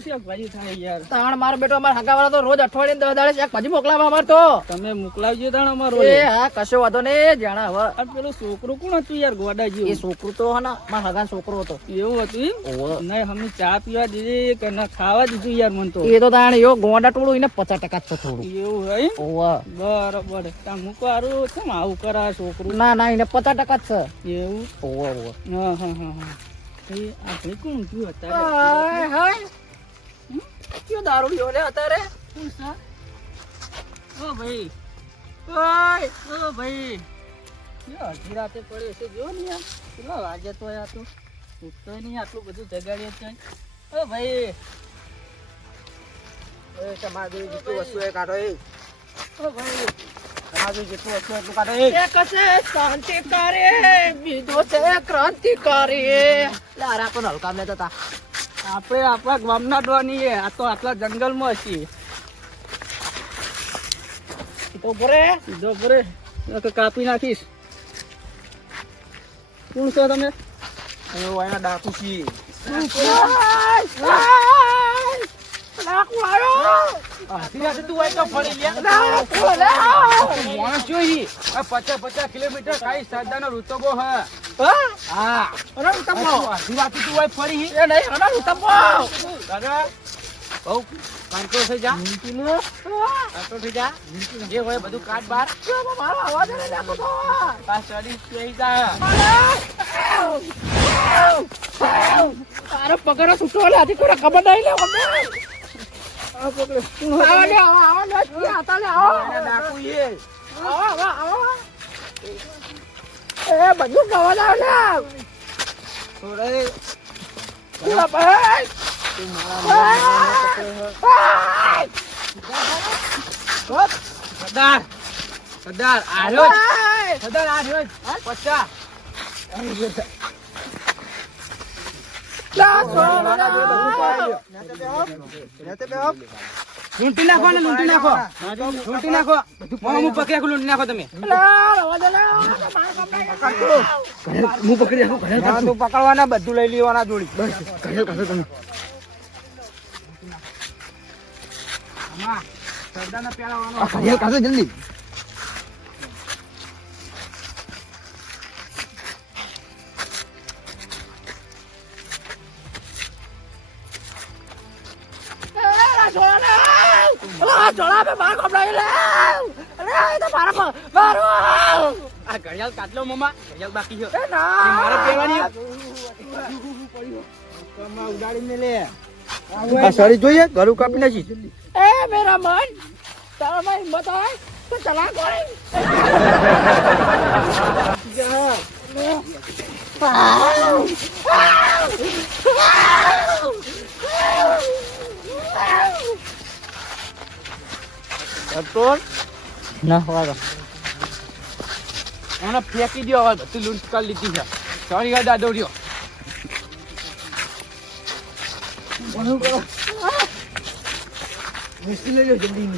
સારું શાકભાજી થાય યાર. તાણ મારો બેટો અમાર હગાવાળા તો રોજ અઠવાડિયે 10 દાડે શાકભાજી મોકલાવે અમાર તો. તમે મોકલાવજો તાણ અમારો. એ હા કશો વાંધો નહીં જાણે હવે. આ પેલું છોકરું કોણ હતું યાર ગોડા એ જેવું? છોકરું તો હે ને મારા હગાનો છોકરો હતો. એવું હતું એમ? ઓવે. નહીં અમે ચા પીવા દીધી કે ના ખાવા દીધું યાર મને તો. એ તો તાણ એવો ગોંડા ટોળું એને 50% જ છે થોડું. એવું હોય? ઓવે. બરોબર. તાણ મૂકવારું કેમ આવું કરે આ છોકરું? ના ના એને 50% જ છે. એવું? ઓવે ઓવે. હા હા હા હા. એ આ ભાઈ કોણ થયું હાય અત્યારે? હાય. કયો દારૂ લ્યો લે અત્યારે? કોણ છે? ઓ ભાઈ, ઓય ઓ ભાઈ. યો અડધી રાતે પડ્યો છે જો ને યાર. કેટલા વાગે તો યાર તું ઉઠતોય નહીં, આટલું બધું જગાડ્યો છે. ઓ ભાઈ, એ તમારે જેટલું વસ્તુ એ કાઢો એ. ઓ ભાઈ. તમારે જેટલું વસ્તુ એટલું કાઢો એ. એક છે ક્રાંતિકારી, બીજો છે ક્રાંતિકારી. લારા કોણ હલકા લેતા હતા. આપણે આપણા ગામના ડોની એ, આ તો આટલા જંગલમાં છીએ. તો બરે સીધો ભરે નકર કાપી નાખીશ. કોણ છો તમે? એવો એના ડાકુ છી. ડાકુ આવ્યો. આથી તું આઈ તો ફરી લે. માણસ જોઈ 50 કિલોમીટર ખાઈ સાદાનો ઋતબો હે. હા અરે ઋતબો આથી વાતી તું આઈ ફરી એ નહીં અરે ઋતબો દાદા બહુ કંટ્રોલ થઈ જા. કંટ્રોલ થઈ જા. જે હોય બધું કાટ બાર. મારો અવાજ નહીં લાગતો તો આ સ્ટડી થઈ જા. અરે પગરો છૂટો લે આથી કોઈ ખબર નહીં લે મને. આ પગરો આવો લે આવો લે આતા લે આવો ડાકુ એ આવો આવો એ બધું ગવા લાવ લે થોડે પૂરા ભાઈ તું મારા સરદાર સરદાર આર્યો સરદાર આર્યો 50 લૂંટી નાખો ને લૂંટી નાખો લૂંટી નાખો હું પકડી નાખું લૂંટી નાખો તમે હું પકડી નાખું તું પકડવાના બધું લઈ લેવાના જોડી બસ તમે સરદારને પેલા જલ્દી આ ઘડિયાળ કાઢલો મમ્મા ઘડિયાળ બાકી છે મારે પહેરવાની ઉડાડીને લે આ સાડી જોઈએ ગળું કાપી નાખી એ મેરા મન તારામાં હિંમત હોય તો ચલા કોઈ ના વાળો એને ફેંકી દો હવે બધું લૂંટ કરી લીધી છે સોરી ગાડા દોડ્યો બનું કરો મુશ્કેલ લઈ લો જલ્દી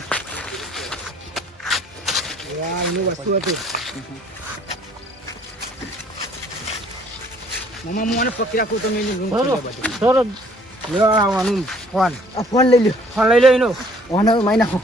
યાર એનું વસ્તુ હતું મમ્મા મને પકડી રાખું તમે એની લૂંટ કરી બધું સર લ્યો આવવાનું ફોન આ ફોન લઈ લ્યો ફોન લઈ લો એનો ફોન મારી નાખો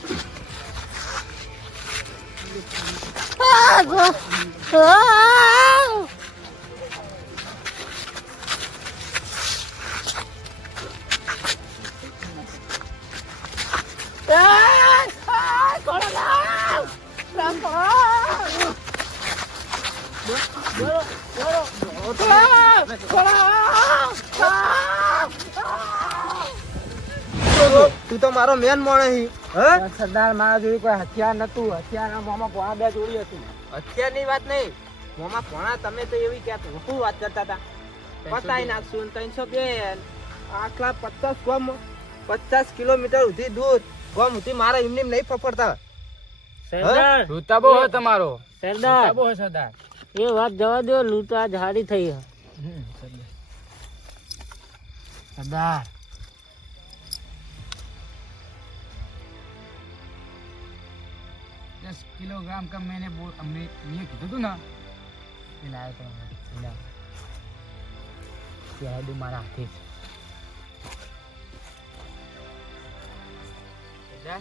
તું તો મારો મેન મોણે સરદાર મારા જોડે કોઈ હથિયાર નતું હથિયાર મોમાં પોણા બે જોડી હતું હથિયાર ની વાત નહીં મોમાં પોણા તમે તો એવી કહેતો શું વાત કરતા હતા પતાઈ નાખશું 300 બેન આટલા 50 કિલોમીટર સુધી દૂર ગોમ સુધી મારા એમને નહીં ફફડતા સરદાર રૂતાબો હે તમારો સરદાર રૂતાબો હે સરદાર એ વાત જવા દો લૂંટા ઝાડી થઈ સરદાર 10 किलोग्राम का मैंने कीधुं तू ना એ લાવ્યો તો મારા હાથે જા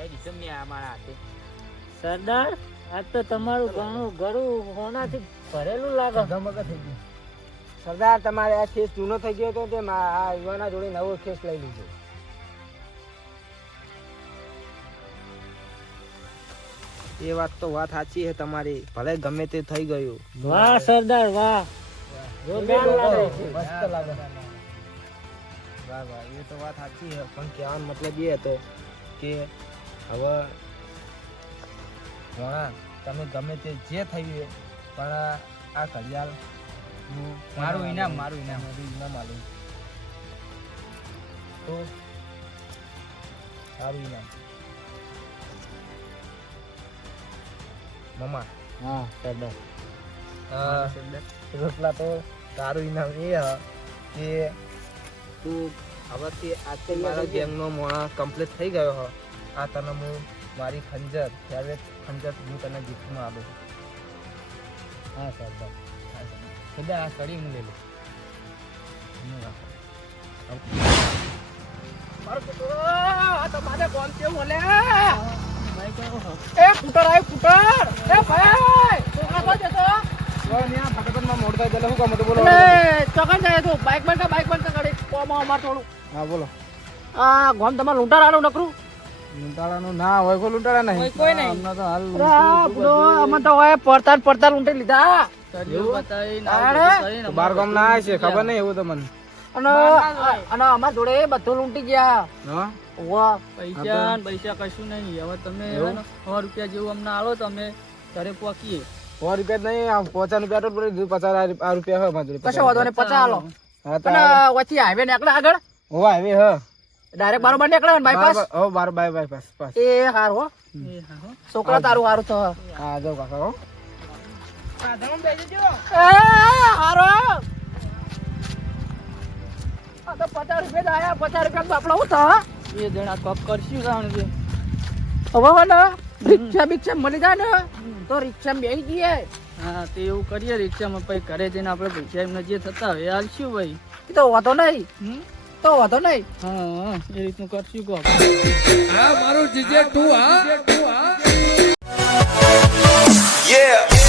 એ રીતમ ને અમારા હાથે સરદાર આજ તો તમારું ગળું હોનાથી ભરેલું લાગે. સરદાર તમારે આ ખેસ જૂનો થઈ ગયો હતો તે આ યુવાના જોડે નવો ખેસ લઈ લીધો. એ વાત તો વાત સાચી છે તમારી, ભલે ગમે તે થઈ ગયું. વાહ સરદાર વાહ, જોરદાર લાગે. મસ્ત લાગે. વાહ વાહ, એ તો વાત સાચી છે, પણ કહેવાનો મતલબ એ હતો કે હવે ભોણા તમે ગમે તે જે થયું એ પણ આ ઘડિયાળ મારું ઇનામ મારું ઇનામ આલું તો સારું ઇનામ. મમ્મા હા સરદાર. રોટલા તો સારું ઇનામ એ હ કે તું હવેથી આજથી મારા ગેંગનો મોણા કમ્પ્લીટ થઈ ગયો હ. આ તને હું મારી ખંજર ફેવરેટ ખંજર હું તને ગિફ્ટમાં આપું. હા સરદાર. ખુદા આ કડી હું લઈ લઉં. હા બોલો. ગોમ તમારે લૂંટારાનું નકરું લૂંટાળાનું ના હોય, કોઈ લૂંટાળા નહીં. કોઈ નહીં. હમણાં તો હાલ અમે તો હવે પડતા લૂંટી લીધા. તો બાર ગામ ના આવે છે, ખબર નહીં એવું તો મને. અને અમાર જોડે બધું લૂંટી ગયા. હા વાહ. પૈસા કશું નહીં. હવે તમે એવું? 100 રૂપિયા જેવું અમને આલો તો અમે ઘરે પહોંચીએ. 100 રૂપિયા જ નહીં, આમ 50 રૂપિયા તો પડી 50 આ રૂપિયા હોય મારી જોડે. કશો વાંધો નહીં, 50 આલો. હા તો અને વચ્ચે હાઈવે નીકળે આગળ હોવા આવે હ ડાયરેક્ટ બારોબાર નીકળે ને બાયપાસ. હો બાર બાયપાસ પાસ. એ હાર હો છોકરા તારું હારું તો હા જાવ કાકા હો. હારો. આ તો 50 રૂપિયા જ આયા. 50 રૂપિયા બાપડા હું થા. બે જણા કપ કરશું જાણ છે. હવે ને રિક્ષા મળી જાય ને તો રિક્ષા બેસી જઈએ. હા તે એવું કરીએ રિક્ષામાં, પછી ઘરે જઈને આપણે પૈસા એમને જે થતા હોય એ આલશું ભાઈ. એ તો વાંધો નહીં. તો વાંધો નહીં. હા એ રીતનું કરશું કહો. Yeah.